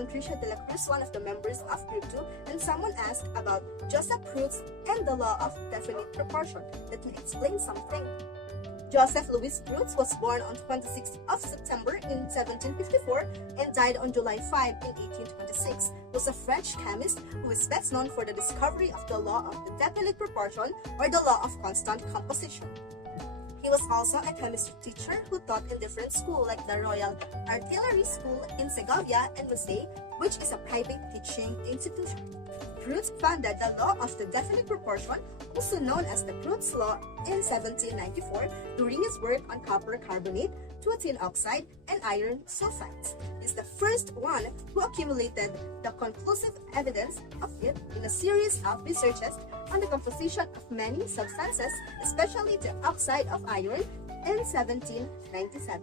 am Trisha Dela Cruz, one of the members of Group 2, and someone asked about Joseph Proust and the law of definite proportion. Let me explain something. Joseph Louis Proust was born on 26th of September in 1754 and died on July 5 in 1826. He was a French chemist who is best known for the discovery of the law of the definite proportion or the law of constant composition. He was also a chemistry teacher who taught in different schools like the Royal Artillery School in Segovia and Marseille, which is a private teaching institution. Proust founded the law of the definite proportion, also known as the Proust law, in 1794 during his work on copper carbonate, tin oxide, and iron sulfides. He is the first one who accumulated the conclusive evidence of it in a series of researches on the composition of many substances, especially the oxide of iron, in 1797.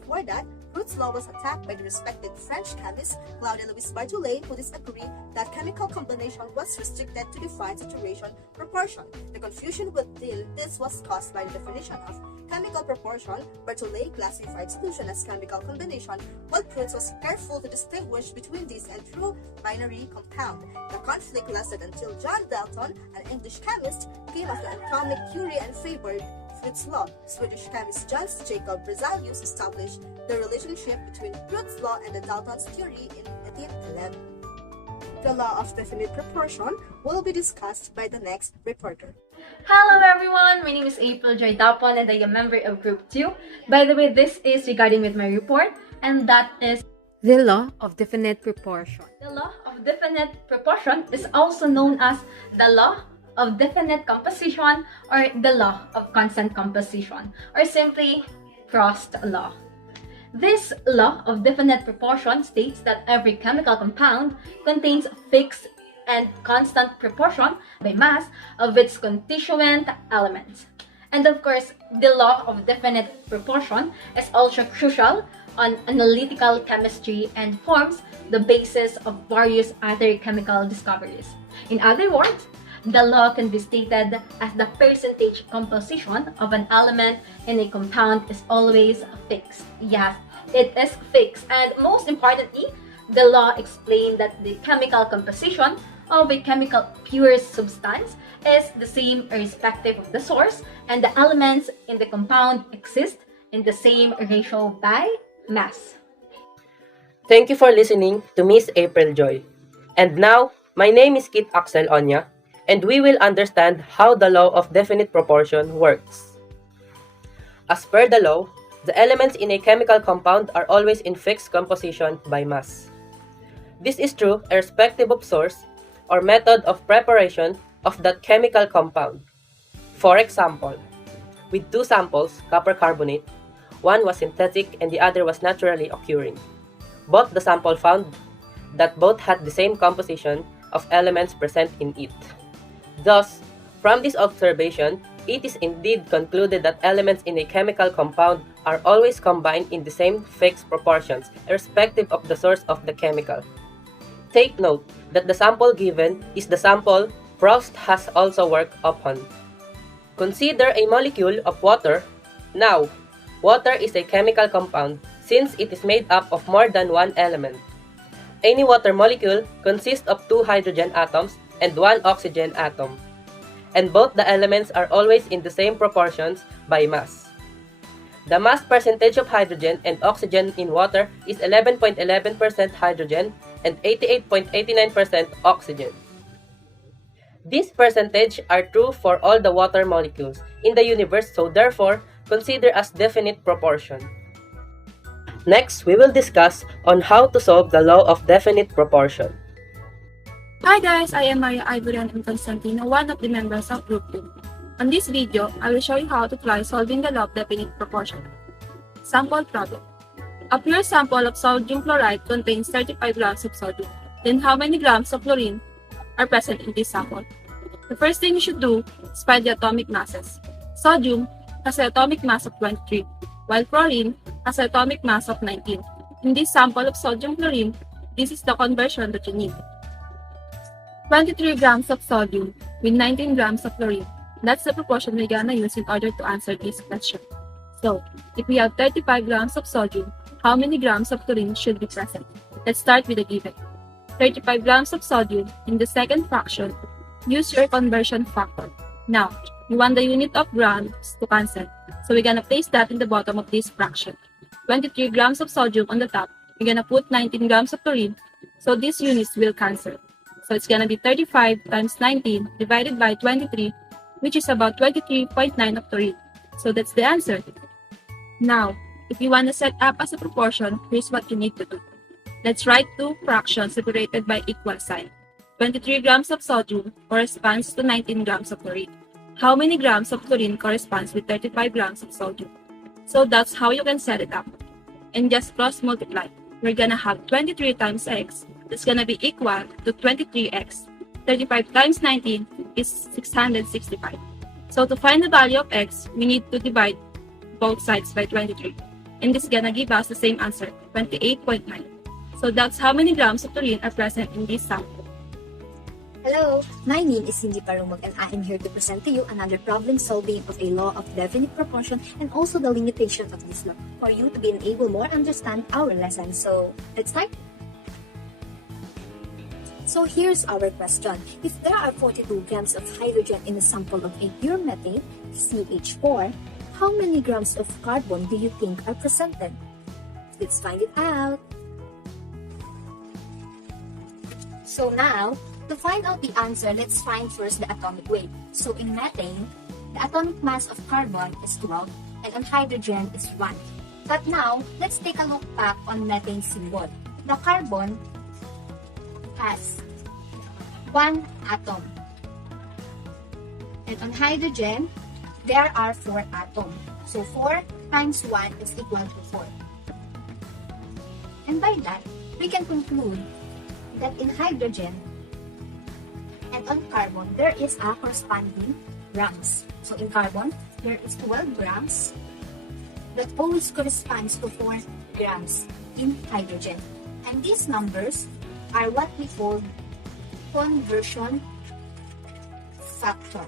Before that, Proust's law was attacked by the respected French chemist Claude Louis Barthollet, who disagreed that chemical combination was restricted to define saturation proportion. The confusion within this was caused by the definition of chemical proportion. Barthollet classified solution as chemical combination, while Proust was careful to distinguish between these and true binary compound. The conflict lasted until Joy Dapon, an English chemist, came after atomic theory and favored Proust's law. Swedish chemist John Jacob Berzelius established the relationship between Proust's law and the Dalton's theory in 1811. The law of definite proportion will be discussed by the next reporter. Hello everyone, my name is Joy Dapon and I am a member of Group 2. By the way, this is regarding with my report, and that is the law of definite proportion. the law of definite proportion is also known as the law of definite composition or the law of constant composition, or simply Proust law. This law of definite proportion states that every chemical compound contains fixed and constant proportion by mass of its constituent elements. And of course, the law of definite proportion is also crucial on analytical chemistry and forms the basis of various other chemical discoveries. In other words, the law can be stated as the percentage composition of an element in a compound is always fixed. Yes, it is fixed. And most importantly, the law explains that the chemical composition of a chemical pure substance is the same irrespective of the source, and the elements in the compound exist in the same ratio by mass. Thank you for listening to Miss April Joy. And now, my name is Kieth Axel Onia, and we will understand how the law of definite proportion works. As per the law, the elements in a chemical compound are always in fixed composition by mass. This is true irrespective of source or method of preparation of that chemical compound. For example, with two samples, copper carbonate, one was synthetic and the other was naturally occurring. Both the sample found that both had the same composition of elements present in it. Thus, from this observation, it is indeed concluded that elements in a chemical compound are always combined in the same fixed proportions, irrespective of the source of the chemical. Take note that the sample given is the sample Proust has also worked upon. Consider a molecule of water. Now, water is a chemical compound since it is made up of more than one element. Any water molecule consists of two hydrogen atoms and one oxygen atom, and both the elements are always in the same proportions by mass. The mass percentage of hydrogen and oxygen in water is 11.11% hydrogen and 88.89% oxygen. These percentages are true for all the water molecules in the universe, so therefore consider as definite proportion. Next, we will discuss on how to solve the law of definite proportion. Hi guys, I am Ivory Constantino, one of the members of Group 2. On this video, I will show you how to try solving the law of definite proportion. Sample problem. A pure sample of sodium chloride contains 35 grams of sodium. Then how many grams of chlorine are present in this sample? The first thing you should do is find the atomic masses. Sodium has an atomic mass of 23, while chlorine has an atomic mass of 19. In this sample of sodium chlorine, this is the conversion that you need. 23 grams of sodium with 19 grams of chlorine. That's the proportion we're gonna use in order to answer this question. So, if we have 35 grams of sodium, how many grams of chlorine should be present? Let's start with the given. 35 grams of sodium in the second fraction. Use your conversion factor. Now, we want the unit of grams to cancel. So we're gonna place that in the bottom of this fraction. 23 grams of sodium on the top. We're gonna put 19 grams of chlorine. So these units will cancel. So it's gonna be 35 times 19 divided by 23, which is about 23.9 of chlorine. So that's the answer. Now, if you want to set up as a proportion, here's what you need to do. Let's write two fractions separated by equal sign. 23 grams of sodium corresponds to 19 grams of chlorine. How many grams of chlorine corresponds with 35 grams of sodium? So that's how you can set it up. And just cross multiply. We're gonna have 23 times x. That's gonna be equal to 23x. 35 times 19 is 665. So to find the value of x, we need to divide both sides by 23. And this is gonna give us the same answer, 28.9. So that's how many grams of chlorine are present in this sample. Hello, my name is Parumog and I am here to present to you another problem solving of a law of definite proportion and also the limitation of this law for you to be able more understand our lesson. So let's start. So here's our question. If there are 42 grams of hydrogen in a sample of a pure methane, CH4, how many grams of carbon do you think are presented? Let's find it out. So now, to find out the answer, let's find first the atomic weight. So in methane, the atomic mass of carbon is 12 and on hydrogen is 1. But now, let's take a look back on methane symbol. The carbon has 1 atom. And on hydrogen, there are 4 atoms. So 4 times 1 is equal to 4. And by that, we can conclude that in hydrogen and on carbon, there is a corresponding grams. So in carbon, there is 12 grams that always corresponds to 4 grams in hydrogen. And these numbers are what we call conversion factor.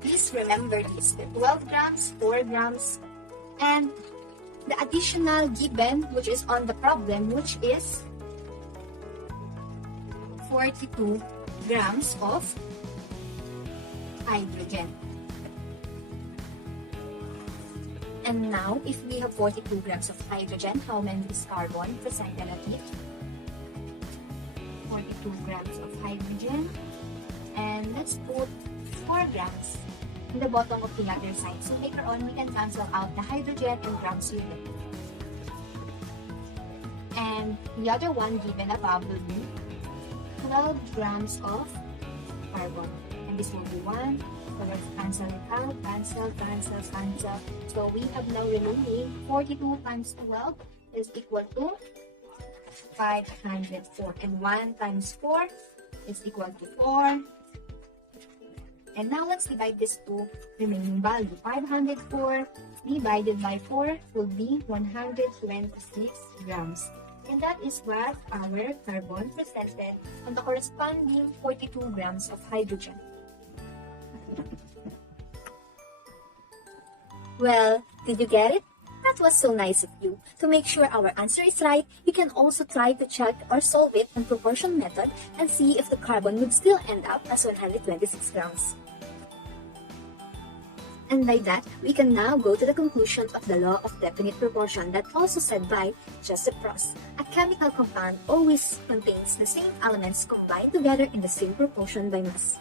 Please remember this, the 12 grams, 4 grams, and the additional given, which is on the problem, which is 42 grams of hydrogen. And now, if we have 42 grams of hydrogen, how many is carbon presented at it? 42 grams of hydrogen. And let's put 4 grams in the bottom of the other side. So later on, we can cancel out the hydrogen and grams with it. And the other one given above will be 12 grams of carbon. And this will be 1. So let's cancel it out. Cancel, cancel, cancel. So we have now remaining 42 times 12 is equal to 504. And 1 times 4 is equal to 4. And now let's divide this to remaining value. 504 divided by 4 will be 126 grams. And that is what our carbon presented on the corresponding 42 grams of hydrogen. Well, did you get it? That was so nice of you. To make sure our answer is right, you can also try to check or solve it on proportion method and see if the carbon would still end up as 126 grams. And by that, we can now go to the conclusion of the law of definite proportion that also said by Joseph Proust. A chemical compound always contains the same elements combined together in the same proportion by mass.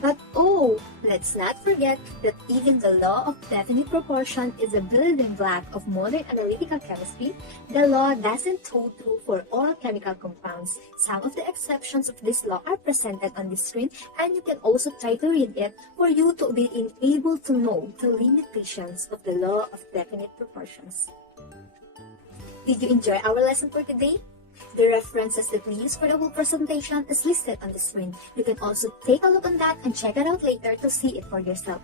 But oh, let's not forget that even the law of definite proportion is a building block of modern analytical chemistry. The law doesn't hold true for all chemical compounds. Some of the exceptions of this law are presented on the screen, and you can also try to read it for you to be able to know the limitations of the law of definite proportions. Did you enjoy our lesson for today? The references that we use for the whole presentation is listed on the screen. You can also take a look on that and check it out later to see it for yourself.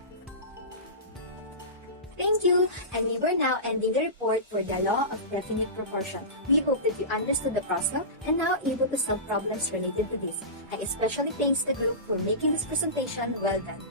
Thank you, and we were now ending the report for the law of definite proportion. We hope that you understood the process and now able to solve problems related to this. I especially thanks the group for making this presentation well done.